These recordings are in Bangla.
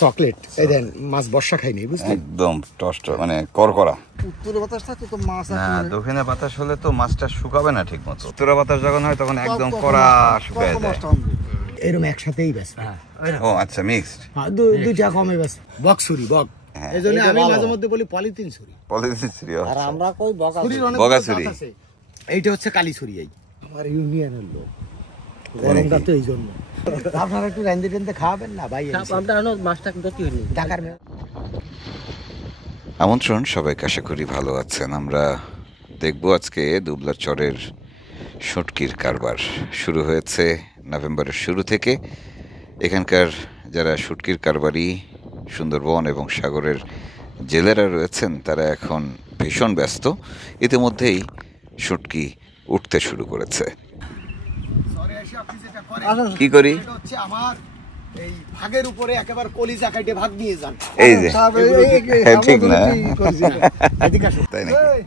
চকলেট এই দেন মাছ বর্ষা খাইনি বুঝলি একদম টস্ট মানে করকরা। উত্তরে বাতাস থাকতো তো মাছ না দক্ষিণে বাতাস হলে তো মাছটা শুকাবে না ঠিক মতো। উত্তরে বাতাস যখন হয় তখন একদম কড়া শুকায় যায়। এরকম একসাথেই ব্যস্ত। ও আচ্ছা মিক্সড। দুইটা কমে ব্যস্ত। বক্সুরি বক এইজন্য আমি মাঝে মধ্যে বলি পলিথিন ছুরি। পলিথিন ছুরি আর আমরা কই বগা ছুরি। এইটা হচ্ছে কালি ছুরি। এই আমার ইউনিয়নের লোক গরমটা তো এই জন্য। আপনারা একটু রান্দে টেন্দে খাওয়াবেন না ভাই? আমরা মাছটা দতি হইনি ঢাকার আমন্ত্রণ। সবাইকে আশা করি ভালো আছেন। আমরা দেখব আজকে দুবলার চরের শুটকির কারবার। শুরু হয়েছে নভেম্বরের শুরু থেকে। এখানকার যারা শুটকির কারবারি সুন্দরবন এবং সাগরের জেলেরা রয়েছেন তারা এখন ভীষণ ব্যস্ত। ইতিমধ্যেই শুটকি উঠতে শুরু করেছে। কি করি আমার এই ভাগের উপরে একেবারে কলিজা কাটে ভাগ নিয়ে যান। এই যে ঠিক না তাই নাকি?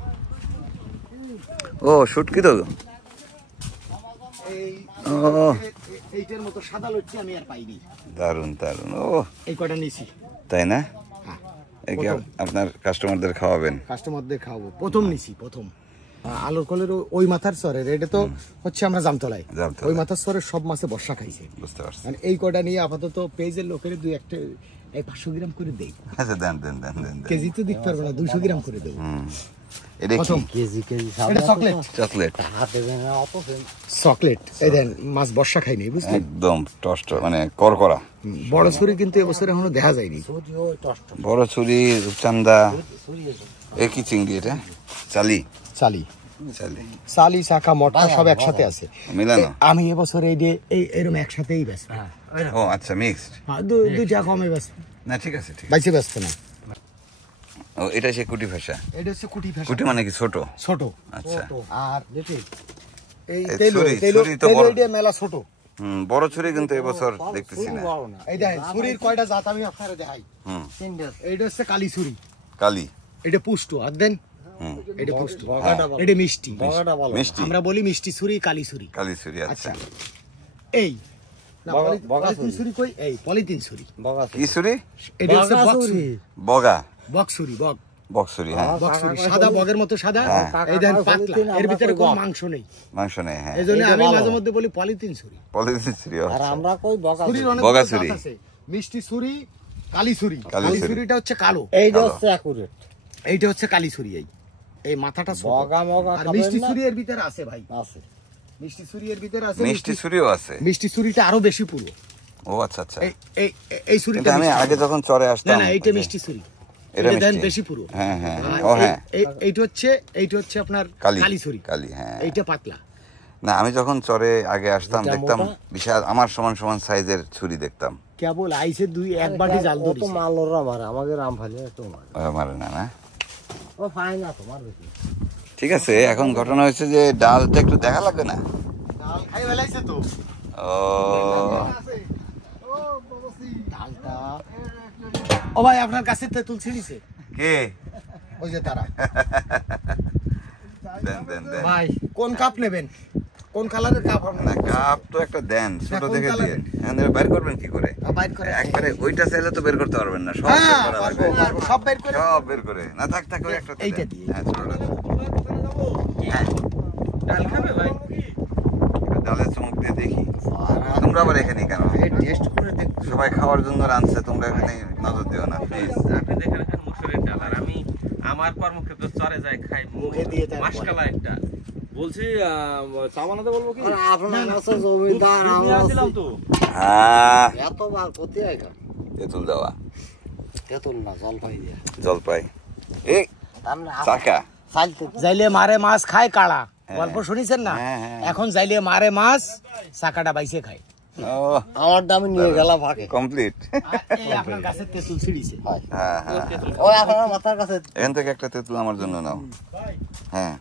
ও শুটকি তো এইটার মতো সাদা লচ্ছি আমি আর পাইনি। দারুন দারুন। ও এই কটা নিছি তাই না? আপনার কাস্টমারদের খাওয়াবেন? কাস্টমারদের খাওয়াবো। প্রথম নিছি প্রথম আলোর কলের ওই মাথার সরের এটা তো হচ্ছে আমরা জামতলায় ওই মাথার সরের সব মাছে বর্ষা খাইছে। বুঝতে পারছি। মানে এই কটা নিয়ে আপাতত পেজের লোকের দুই একটা 500 গ্রাম করে দেই। আচ্ছা দেন দেন দেন দেন। কেজি তো দিতে পারবো না, 200 গ্রাম করে দেবো। এটা কি কেজি এটা চকলেট? চকলেট চকলেট এই দেন মাছ বর্ষা খাইনি বুঝলি একদম টস্ট মানে করকরা। বড় ছুরি কিন্তু এবছর এখনো দেখা যায়নি। বড় ছুরি রূপচান্দা। এ কি চিংড়ি এটা? চালি চালি চালি চালি শাখা মটকা সব একসাথে আছে মিলানো। আমি এবছর এই যে এরকম একসাথেই ব্যস্ত। ও আচ্ছা মিক্সড। দুইটা কমে ব্যস্ত না ঠিক আছে ঠিক বাইসে ব্যস্ত না। ও এটা সে কুটি ভাষা। এটা হচ্ছে কুটি ভাষা। কুটি মানে কি ছোট? ছোট। আচ্ছা। আর দেখি এই ছুরি তো বড় মেলা ছোট। বড় ছুরি কিন্তু এবছর দেখতেছি না। এই দেখেন ছুরির কয়টা জাত আমি আপনাদের দেখাই। এইটা হচ্ছে কালি ছুরি। কালি। এটা পুষ্ট আর দেন এটা পুষ্ট। এটা মিষ্টি। মিষ্টি আমরা বলি মিষ্টি ছুরি কালি ছুরি। কালি ছুরি আচ্ছা। এই না পলিথিন ছুরি কই? এই পলিথিন ছুরি। কি ছুরি? এটা হচ্ছে বক্সুরি। বগা বক্সুরি বক। বক্সুরি হ্যাঁ। বক্সুরি সাদা বগের মতো সাদা। এই দেখেন পাতলা, এর ভিতরে কোনো মাংস নেই। মাংস নেই হ্যাঁ। এইজন্য আমি মাঝে মধ্যে বলি পলিথিন ছুরি। পলিথিন ছুরি। আর আমরা কই বগা ছুরি। মিষ্টি ছুরি কালি ছুরি। কালি ছুরিটা হচ্ছে কালো। এইটা হচ্ছে অ্যাকুরেট। এইটা হচ্ছে কালি ছুরি। এই মাথাটা ছোট। বগা মগা আর মিষ্টি ছুরি এর ভিতরে আছে ভাই। আছে মিষ্টি ছুরি এর ভিতরে আছে। মিষ্টি ছুরিও আছে। মিষ্টি ছুরিটা আরো বেশি পুরো। ও আচ্ছা আচ্ছা। এই ছুরিটা আমি আগে যখন চরে আসতাম। না এইটা মিষ্টি ছুরি। এটা দেন বেশি পুরো। হ্যাঁ হ্যাঁ ও হ্যাঁ। এইটা হচ্ছে আপনার কালি ছুরি। কালি হ্যাঁ। এইটা পাতলা। না আমি যখন চরে আগে আসতাম দেখতাম বিশাল আমার সমান সমান সাইজের ছুরি দেখতাম। কেবল আইসে দুই এক বাটি জাল ধরিছে। তো মালরা মারে আমাকে রাম ফালে তো মারে না না। ও ফাইন না তোমার বেশি। ঠিক আছে এখন ঘটনা হয়েছে যে ডালটা একটু দেখা লাগবে না? ডাল খাই ফেলাইছে তো। ও ডালটা ও ভাই আপনার কাছে তেঁতুল ছিড়িছে কে? ওই যে তারা। দেন দেন দেন ভাই কোন কাপ নেবেন? কোন কালারের কাপ? না কাপ তো একটা দেন ছোট দেখে দিয়ে। হ্যাঁ বের করবেন কি করে? বাইর করে একবারে ওইটা চাইলে তো বের করতে পারবেন না। সব বের করা লাগবে। সব বের করে সব বের করে না থাক ওই একটা এইটা দিয়ে। হ্যাঁ ছোটটা। হ্যাঁ ডাল খাবে ভাই? ডালের চমক দিয়ে দেখি। তোমরা আবার এখানে কেন? টেস্ট করে দেখ। সবাই খাওয়ার জন্য রাঁধছে, তোমরা এখানে নজর দিও না প্লিজ। আপনি দেখেন এখানে মুসুরির ডাল আর আমি আমার কর্মক্ষেত্রে চরে যাই খাই মুখে দিয়ে দেন মাসকালা একটা বলছি চা বানাতে বলবো কি? আপনার কাছে জমিদার আসলাম তো। হ্যাঁ এতবার কোথায় আইগা? তেঁতুল দেওয়া। তেঁতুল না জলপাই দিয়া। জলপাই এই চাকা যাইলে মারে মাছ খায় কাড়া। গল্প শুনিছেন না? এখন যাইলে মারে মাছ চাকাটা বাইসে খায়। আমার দামে নিয়ে গেলাম ভাগে কমপ্লিট। এই আপনার কাছে তেঁতুল ছিড়িছে। হ্যাঁ হ্যাঁ ওই আপনার মাথার কাছে এখান থেকে একটা তেঁতুল আমার জন্য নাও। হ্যাঁ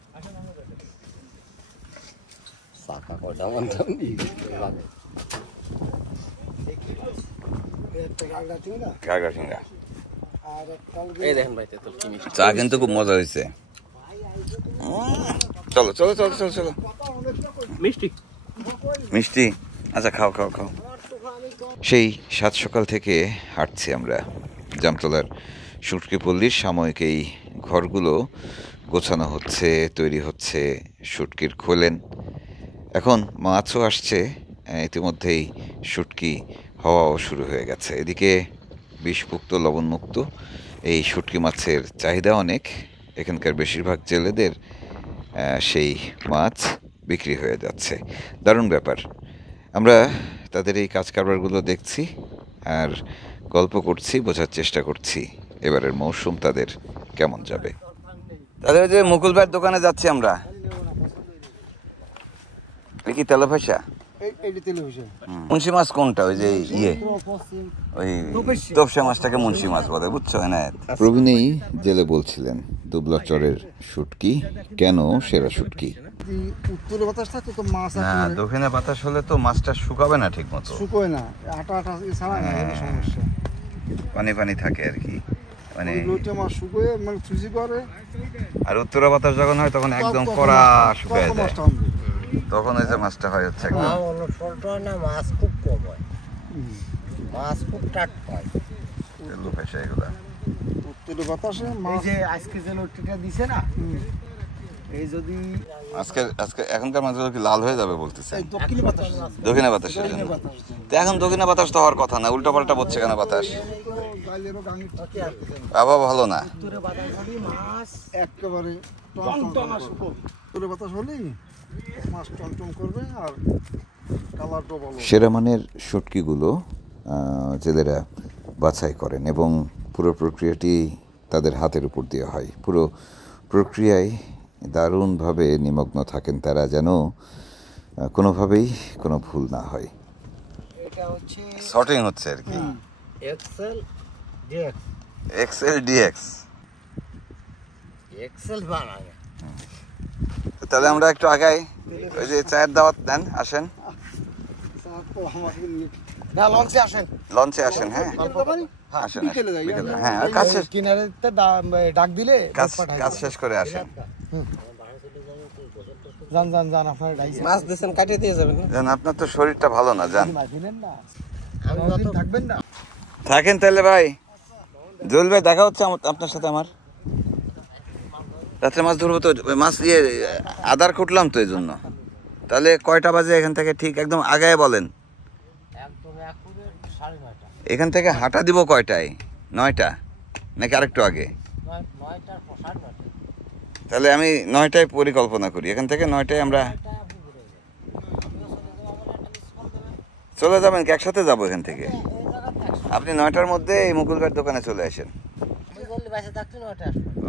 চাকা কয়টা মন্দ গাগা সিঙ্গা। এই দেখেন ভাই তেঁতুল কি মিষ্টি। চা কিন্তু খুব মজা হয়েছে। চলো চলো চলো চলো চলো। মিষ্টি মিষ্টি আচ্ছা খাও খাও খাও। সেই সাত সকাল থেকে হাঁটছি আমরা। জামতলার শুটকি পল্লীর সাময়িক এই ঘরগুলো গোছানো হচ্ছে, তৈরি হচ্ছে, শুটকির খোলেন। এখন মাছও আসছে, ইতিমধ্যেই শুটকি হওয়াও শুরু হয়ে গেছে। এদিকে বিষমুক্ত, লবণমুক্ত এই শুটকি মাছের চাহিদা অনেক। এখানকার বেশিরভাগ জেলেদের সেই মাছ বিক্রি হয়ে যাচ্ছে। দারুণ ব্যাপার। আমরা তাদের এই কাজ কারবারগুলো দেখছি আর গল্প করছি, বোঝার চেষ্টা করছি এবারের মৌসুম তাদের কেমন যাবে। তাহলে ওই যে মুকুল ভাইয়ের দোকানে যাচ্ছি আমরা। কি তেলাপয়সা? মুন্সি মাছ কোনটা? ওই যে ওই তোপসা মাছটাকে মুন্সি মাছ বলে, বুঝছো না? প্রবীণই জেলে বলছিলেন দুবলা চরের শুটকি কেন সেরা শুটকি। উত্তরে বাতাস থাকে তো মাছ, দক্ষিণে বাতাস হলে তো মাছটা শুকাবে না ঠিক মতো, শুকোয় না, আটা আটা ছাড়া সমস্যা, পানি পানি থাকে আর কি, মানে মাছ শুকোয় মানে চুজি করে। আর উত্তরা বাতাস যখন হয় তখন একদম কড়া শুকায় যায়, তখন ওই যে মাছটা হয় হচ্ছে একদম মাছ খুব কম হয়, মাছ খুব টাট পায় তেলাপয়সা এগুলা। উত্তরে বাতাসে মাছ যে আজকে যে লটিটা দিছে না, এই যদি আজকে এখনকার মাছগুলো কি লাল হয়ে যাবে বলতেছে? দক্ষিণে বাতাসের জন্য। তো এখন দক্ষিণে বাতাস তো হওয়ার কথা না, উল্টা পাল্টা বলছে কেন বাতাস? বাবা ভালো না, একেবারে বাতাস হলেই মাছ টনটন করবে আর কালারটা ভালো। সেরা মানের শুটকিগুলো জেলেরা বাছাই করেন এবং পুরো প্রক্রিয়াটি তাদের হাতের উপর দিয়ে হয়। পুরো প্রক্রিয়ায় দারুণভাবে নিমগ্ন থাকেন তারা, যেন কোনোভাবেই কোনো ভুল না হয়। এটা হচ্ছে সর্টিং হচ্ছে আর কি, এক্সেল ডিএক্স, এক্সেল ডিএক্স, এক্সেল বানায়। তাহলে আমরা একটু আগাই, ওই যে চায়ের দাওয়াত দেন, আসেন না, লঞ্চে আসেন, লঞ্চে আসেন। হ্যাঁ আসেন, হ্যাঁ কাজ শেষ, কিনারেতে ডাক দিলে কাজ শেষ করে আসেন। যান যান যান, আপনার মাছ দিয়েছেন কাটিয়ে দিয়ে যাবেন। জান আপনার তো শরীরটা ভালো না, যান থাকবেন না, থাকেন তাহলে ভাই। জুয়েল ভাই দেখা হচ্ছে আপনার সাথে আমার, রাত্রে মাছ ধরবো তো, মাছ আদার কুটলাম তো এই জন্য। তাহলে কয়টা বাজে এখান থেকে ঠিক একদম আগায় বলেন? এখান থেকে হাঁটা দিব কয়টায়? 9টা নাকি আরেকটু আগে? তাহলে আমি 9টায় পরিকল্পনা করি, এখান থেকে 9টায় আমরা চলে যাবেন কি? একসাথে যাবো এখান থেকে। আপনি 9টার মধ্যে এই মুকুল ভাইয়ের দোকানে চলে আসেন।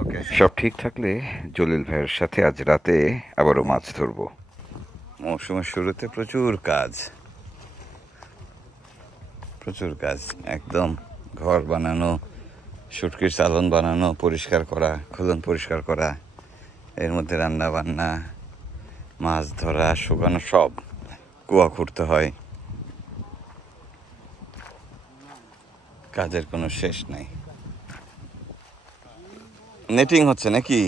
ওকে, সব ঠিক থাকলে জলিল ভাইয়ের সাথে আজ রাতে আবারও মাছ ধরবো। মৌসুমের শুরুতে প্রচুর কাজ, প্রচুর কাজ, একদম ঘর বানানো, শুটকির চালন বানানো, পরিষ্কার করা, খোলন পরিষ্কার করা, এর মধ্যে রান্না বান্না, মাছ ধরা, শুকানো, সব কুয়া খুঁড়তে হয়, কাজের কোনো শেষ নাই। নেটিং হচ্ছে নাকি?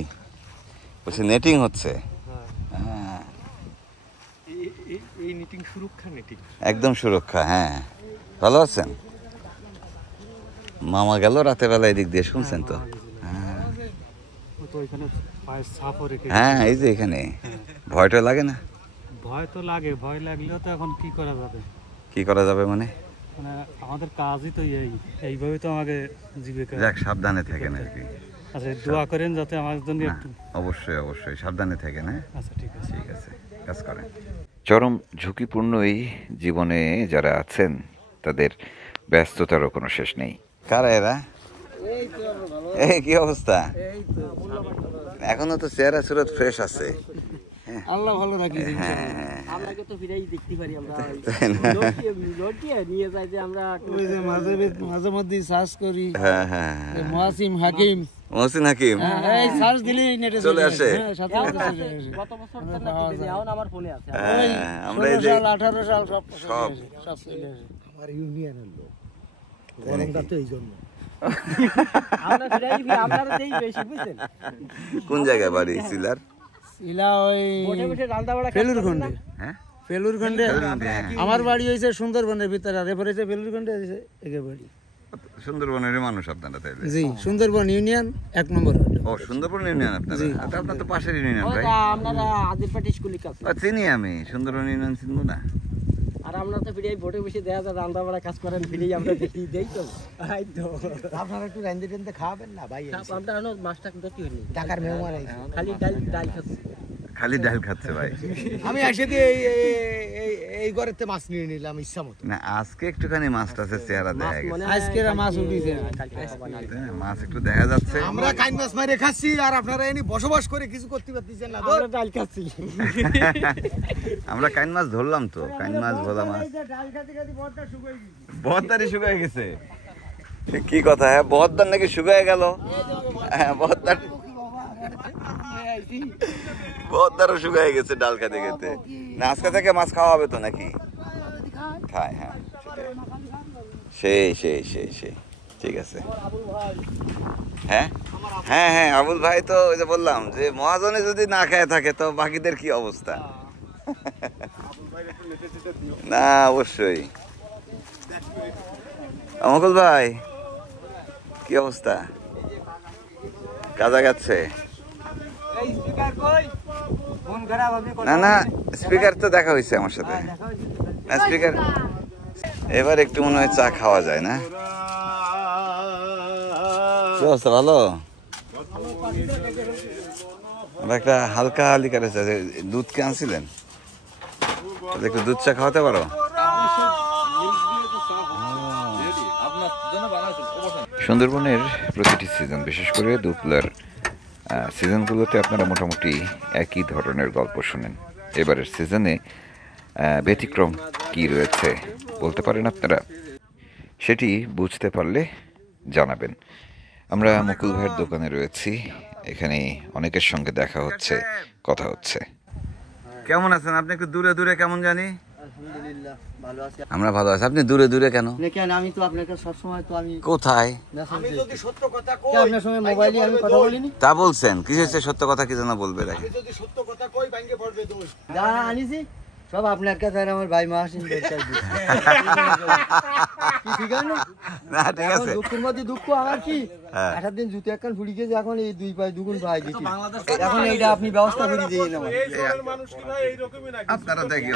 বলছি নেটিং হচ্ছে, হ্যাঁ এই নেটিং সুরক্ষা, নেটিং একদম সুরক্ষা। হ্যাঁ ভালো আছেন? মামা গেল রাতের বেলা এদিক দিয়ে, শুনছেন তো? হ্যাঁ এই যে এখানে, ভয়টা লাগে না? ভয় তো লাগে, ভয় লাগলেও তো এখন কি করা যাবে? কি করা যাবে মানে আমাদের কাজই তো এইভাবে তো আমাকে জীবিকা। যাক, সাবধানে থাকেন আর কি। আচ্ছা, দোয়া করেন যাতে আমার জন্য একটু। অবশ্যই অবশ্যই সাবধানে থাকেন। হ্যাঁ আচ্ছা ঠিক আছে, ঠিক আছে, কাজ করেন। চরম ঝুঁকিপূর্ণ এই জীবনে যারা আছেন তাদের ব্যস্ততারও কোনো শেষ নেই। কারা এরা? এই কি অবস্থা? এখনো তো চেহারা সুরত ফ্রেশ আছে। আল্লাহ ভালো রাখি। আপনাকে তো ফিরাই দেখতে পারি আমরা, নিয়ে যাই যে আমরা মাঝে মধ্যে সার্চ করি। হ্যাঁ হ্যাঁ, মহসিন হাকিম, মহসিন হাকিম, এই সার্চ দিলেই নেটে চলে আসে। গত বছর এখন আমার ফোনে আছে। আমরা এই যে 18 সাল সব সব চলে আসে। আমার ইউনিয়নের লোক গরমটা তো এই জন্য। আমরা ফিরাই আপনারা দেই বেশি, বুঝছেন? কোন জায়গায় বাড়ি? সিলার ইলা ওই বটে বটে রান্দাবাড়া ফেলুর খন্ডে। হ্যাঁ পেলুরগঞ্জে আমার বাড়ি হয়েছে সুন্দরবনের ভিতরে, আর এরপরে পেলুরগঞ্জে একে বাড়ি। সুন্দরবনের মানুষ আপনারা তাইলে? জি, সুন্দরবন ইউনিয়ন 1 নম্বর। ও, সুন্দরবন ইউনিয়ন আপনারা? আপনার তো পাশের ইউনিয়ন ভাই। আপনারা আদিপাটি স্কুলে কাছে চিনি আমি, সুন্দরবন ইউনিয়ন চিনবো না? আর আমরা তো ফিরে ভোটে বসে দেয়া যায়, রান্না বাড়া কাজ করেন, ফিরেই আমরা দেখি দেই তো। আপনারা একটু রান্ধে টান্ধে খাওয়াবেন না ভাই? আমরা এখনো মাছটা ধরতে হয়নি, টাকার মেহমান আইছে, খালি ডাল খাচ্ছি। খালি ডাল খাচ্ছে ভাই। আমি এসে দিয়ে এই ঘরেতে মাছ নিয়ে নিলাম ইচ্ছা মতো। না, আজকে একটুখানি মাছ টাছের চেহারা দেখা গেছে। আজকে মাছ উঠিছে, মাছ একটু দেখা যাচ্ছে। আমরা কাইন মাছ মারে খাচ্ছি, আর আপনারা এনে বসবাস করে কিছু করতে পারতেছেন না। আমরা ডাল খাচ্ছি। আমরা কাইন মাছ ধরলাম তো, কাইন মাছ, ভোলা মাছ। বহদ্দারি শুকায় গেছে? কি কথা? হ্যাঁ, বহদ্দার নাকি শুকায় গেল? হ্যাঁ, বহদ্দারও শুকায় গেছে ডাল খেতে খেতে। না, আজকে থেকে মাছ খাওয়া হবে তো নাকি? খায়, হ্যাঁ, সেই সেই সেই সেই ঠিক আছে। হ্যাঁ হ্যাঁ হ্যাঁ, আবুল ভাই তো ওই যে বললাম যে মহাজনে যদি না খেয়ে থাকে তো বাকিদের কি অবস্থা? না, অবশ্যই। মুকুল ভাই, কি অবস্থা? কাজা গেছে? না না, স্পিকার তো দেখা হয়েছে আমার সাথে। স্পিকার এবার একটু মনে হয় চা খাওয়া যায় না? কি অবস্থা, ভালো? একটা হালকা লিকার আছে, দুধ কে আনছিলেন? একটু দুধ চা খাওয়াতে পারো? সুন্দরবনের প্রতিটি সিজন, বিশেষ করে দুবলার সিজনগুলোতে আপনারা মোটামুটি একই ধরনের গল্প শোনেন। এবারের সিজনে ব্যতিক্রম কি রয়েছে বলতে পারেন আপনারা? সেটি বুঝতে পারলে জানাবেন। আমরা মুকুল ভাইয়ের দোকানে রয়েছি, এখানে অনেকের সঙ্গে দেখা হচ্ছে, কথা হচ্ছে। কেমন আছেন আপনি? একটু দূরে দূরে কেমন জানি? আলহামদুলিল্লাহ ভালো আছি। আমরা ভালো আছি। আপনি দূরে দূরে কেন? কেন, আমি তো আপনাকে সবসময় তো আমি কোথায়? আমি যদি সত্য কথা কই, আপনার সঙ্গে মোবাইলে আমি কথা বলিনি। তা বলছেন কি হয়েছে? সত্য কথা কি যেন বলবে? দেখেন, আমি যদি সত্য কথা কই ভাঙ্গে পড়বে দোষ। যা আনিছি সব আপনার কাছে, আর আমার ভাই মা আসেন ঠিক আছে? না, ঠিক আছে। দুঃখের মধ্যে দুঃখ আমার কি, একটা দিন জুতো একখান ফুড়ি গেছে, এখন এই 2 পায়ে 2 গুণ ভাই দিচ্ছি। এখন এইটা আপনি ব্যবস্থা করে দিয়ে নেবেন। আপনারা দেখি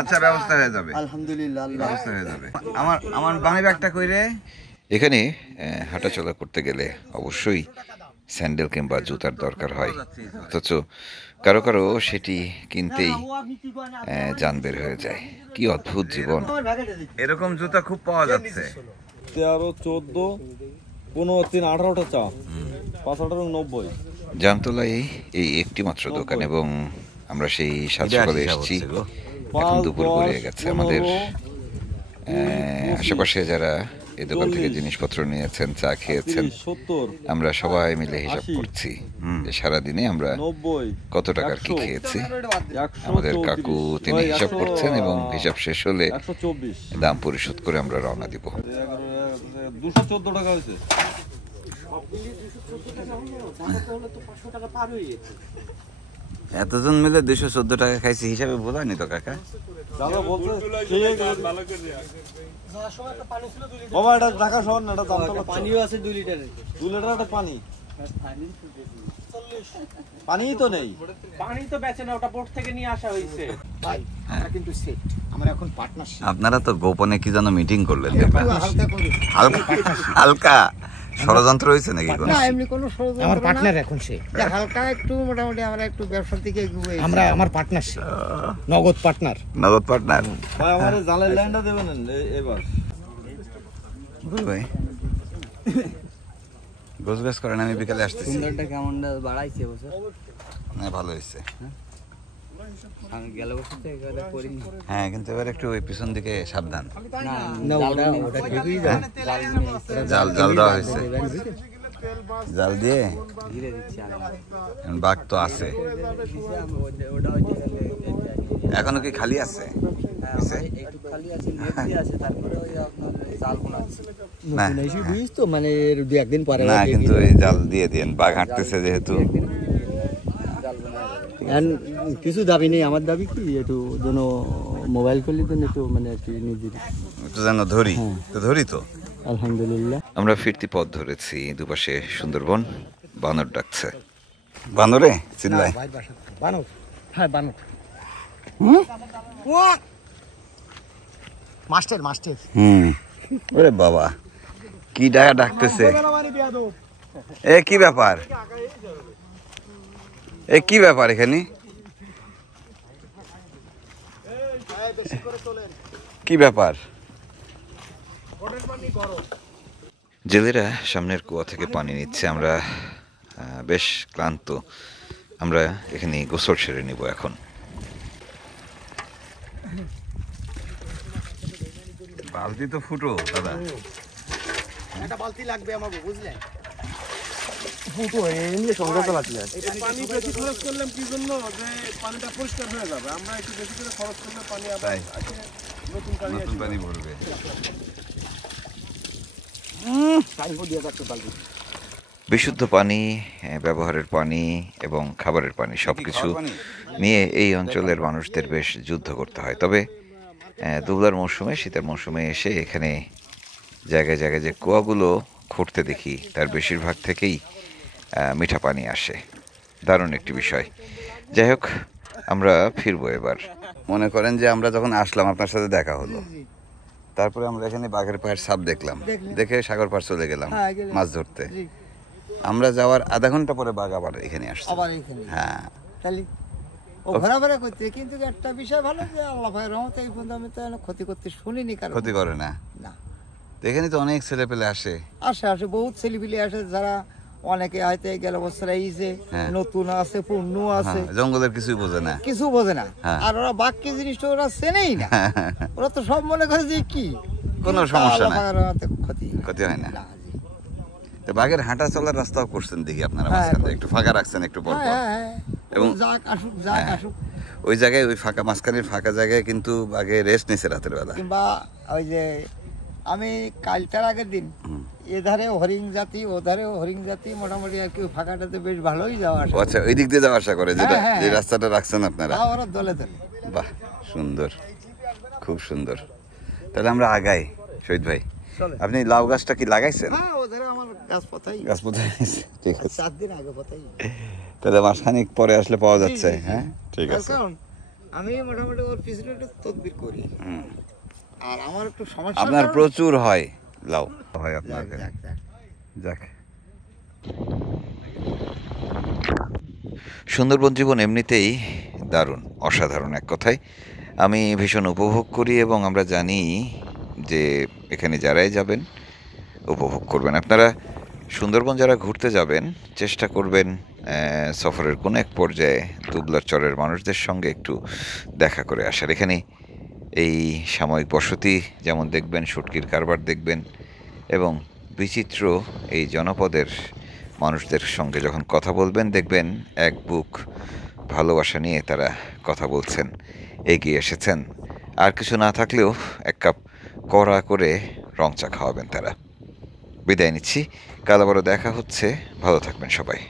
আচ্ছা, ব্যবস্থা হয়ে যাবে আলহামদুলিল্লাহ, ব্যবস্থা হয়ে যাবে। আমার বানি ব্যাগটা কইরে। এখানে হাঁটাচলা করতে গেলে অবশ্যই স্যান্ডেল কিংবা জুতার দরকার হয়, অথচ কারো কারো সেটি কিনতেই জান বের হয়ে যায়। কি অদ্ভুত জীবন! এরকম জুতা খুব পাওয়া যাচ্ছে। 13, 14, 15, 3, 18টা চা, 5, 18, 90। জামতলায় এই একটি মাত্র দোকান, এবং আমরা সেই সাত সকালে এসেছি, এখন দুপুর গড়িয়ে গেছে। আমাদের আশেপাশে যারা এই দোকান থেকে জিনিসপত্র নিয়েছেন, চা খেয়েছেন, আমরা সবাই মিলে হিসাব করছি যে সারাদিনে আমরা কত টাকার কি খেয়েছি। আমাদের কাকু তিনি হিসাব করছেন, এবং হিসাব শেষ হলে দাম পরিশোধ করে আমরা রওনা দিব। 214 টাকা হয়েছে। এতজন মিলে 214 টাকা খাইছি, হিসাবে বোঝায়নি তো কাকা? বাবা, এটা ঢাকা শহর না, এটা জামতলা। পানিও আছে 2 লিটারের। 2 লিটার একটা পানি, পানি তো নেই। পানি তো বেচে না, ওটা বোট থেকে নিয়ে আসা হয়েছে। ভাই আমরা কিন্তু সেট, আমরা এখন পার্টনারশিপ। আপনারা তো গোপনে কি যেন মিটিং করলেন, হালকা করে হালকা হালকা ষড়যন্ত্র হয়েছে নাকি? না, এমনি কোনো ষড়যন্ত্র আমার না। পার্টনার এখন সে, হালকা একটু মোটামুটি আমরা একটু ব্যবসার দিকে এগিয়ে। আমরা আমার পার্টনারশিপ, নগদ পার্টনার। নগদ পার্টনার। ভাই, আমার জালের লাইনটা দেবেন এবার। ভাই গোছ গাছ করেন, আমি বিকালে আসতেছি। সুন্দরটা কেমন বাড়াইছে বছর? না, ভালো হয়েছে। আমি গেল বছর তো একেবারে করিনি। হ্যাঁ, কিন্তু এবার একটু ওই পিছন দিকে সাবধান। না, ওটা ঠিকই যায়। জাল জাল দেওয়া হয়েছে, জাল দিয়ে ধীরে দিচ্ছি। এখন বাঘ তো আছে। এখনো কি খালি আছে? একটু খালি আছে, নেট আছে, তারপরে ওই আপনার জাল বোনাচ্ছে। না, তো মানে 2-1 দিন পরে না, কিন্তু এই জাল দিয়ে দিন, বাঘ হাঁটতেছে যেহেতু। জাল বোনা। ঠিক কিছু দাবি নেই, আমার দাবি কি একটু যেন মোবাইল করলে তো একটু মানে আর কি নিজের একটু যেন ধরি, তো ধরি তো আলহামদুলিল্লাহ। আমরা ফিরতি পথ ধরেছি, দুপাশে সুন্দরবন, বানর ডাকছে। বানরে চিল্লায়, বানর, হ্যাঁ বানর, মাস্টার মাস্টার। ওরে বাবা কি ডাকতেছে, এ কি ব্যাপার, এ কি ব্যাপার এখানে, কি ব্যাপার? জেলেরা সামনের কুয়া থেকে পানি নিচ্ছে, আমরা বেশ ক্লান্ত, আমরা এখানে গোসল সেরে নিব এখন। বালতি তো ফুটো দাদা, একটা বালতি লাগবে আমাকে, বুঝলেন? ফুটো এমনি সংগ্রহ তো লাগছে। পানি বেশি খরচ করলাম কি জন্য, যে পানিটা পরিষ্কার হয়ে যাবে। আমরা একটু বেশি করে খরচ করলে পানি আবার নতুন পানি ভরবে। বিশুদ্ধ পানি, ব্যবহারের পানি এবং খাবারের পানি সবকিছু নিয়ে এই অঞ্চলের মানুষদের বেশ যুদ্ধ করতে হয়। তবে দুবলার মৌসুমে, শীতের মৌসুমে এসে এখানে জায়গায় জায়গায় যে কুয়াগুলো খুঁড়তে দেখি তার বেশিরভাগ থেকেই মিঠা পানি আসে। দারুণ একটি বিষয়। যাই হোক, আমরা ফিরবো এবার। মনে করেন যে আমরা যখন আসলাম আপনার সাথে দেখা হলো, তারপরে আমরা এখানে বাঘের পায়ের সাপ দেখলাম, দেখে সাগর পার চলে গেলাম মাছ ধরতে। আমরা যাওয়ার আধা ঘন্টা পরে বাঘ আবার এখানে আসছে। হ্যাঁ, ও ঘোরাফেরা করতে, কিন্তু একটা বিষয় ভালো যে আল্লাহ ভাইয়ের রহমতে এই পর্যন্ত আমি তো ক্ষতি করতে শুনিনি। কারণ ক্ষতি করে না, না। এখানে তো অনেক ছেলে পেলে আসে, আসে বহুত ছেলেপিলে আসে, যারা অনেকে হয়তো গেল বছর আইছে, নতুন আছে, পূর্ণ আছে, জঙ্গলের কিছুই বোঝে না, কিছু বোঝে না। আর ওরা বাঘ কি জিনিসটা ওরা চেনেই না, ওরা তো সব মনে করে যে কি কোনো সমস্যা না, ক্ষতি হয় না। তো বাঘের হাঁটা চলার রাস্তাও করছেন দেখি আপনারা, মাঝখানে একটু ফাঁকা রাখছেন একটু পর পর, এবং ওই জায়গায় ওই ফাঁকা মাঝখানের ফাঁকা জায়গায় কিন্তু বাঘে রেস্ট নিছে রাতের বেলা। কিংবা ওই যে আমি কালটার আগের দিন এধারে হরিণ জাতি, ওধারে হরিণ জাতি, মোটামুটি আর কি ফাঁকাটাতে বেশ ভালোই যাওয়া আসা। আচ্ছা, ওই দিক দিয়ে যাওয়া আসা করে, যেটা যে রাস্তাটা রাখছেন আপনারা। ওরা দলে দলে। বাহ, সুন্দর, খুব সুন্দর। তাহলে আমরা আগাই। শহীদ ভাই, আপনি লাউ গাছটা কি লাগাইছেন? হ্যাঁ, ওধারে আমার গাছ পোতাই, ঠিক আছে। 4 দিন আগে পোতাই। তাহলে মাসখানেক পরে আসলে পাওয়া যাচ্ছে। হ্যাঁ, ঠিক আছে। কারণ আমি মোটামুটি ওর পিছনে একটু তদবির করি, আর আমার একটু সমস্যা। আপনার প্রচুর হয় লাউ হয় আপনার? যাক, সুন্দরবন জীবন এমনিতেই দারুণ, অসাধারণ এক কথায়। আমি ভীষণ উপভোগ করি এবং আমরা জানি যে এখানে যারাই যাবেন উপভোগ করবেন। আপনারা সুন্দরবন যারা ঘুরতে যাবেন, চেষ্টা করবেন সফরের কোনো এক পর্যায়ে দুবলার চরের মানুষদের সঙ্গে একটু দেখা করে আসার। এখানে এই সাময়িক বসতি যেমন দেখবেন, শুটকির কারবার দেখবেন, এবং বিচিত্র এই জনপদের মানুষদের সঙ্গে যখন কথা বলবেন, দেখবেন এক বুক ভালোবাসা নিয়ে তারা কথা বলছেন, এগিয়ে এসেছেন। আর কিছু না থাকলেও এক কাপ কড়া করে রং চা খাওয়াবেন তারা। বিদায় নিচ্ছি, কাল আবারও দেখা হচ্ছে। ভালো থাকবেন সবাই।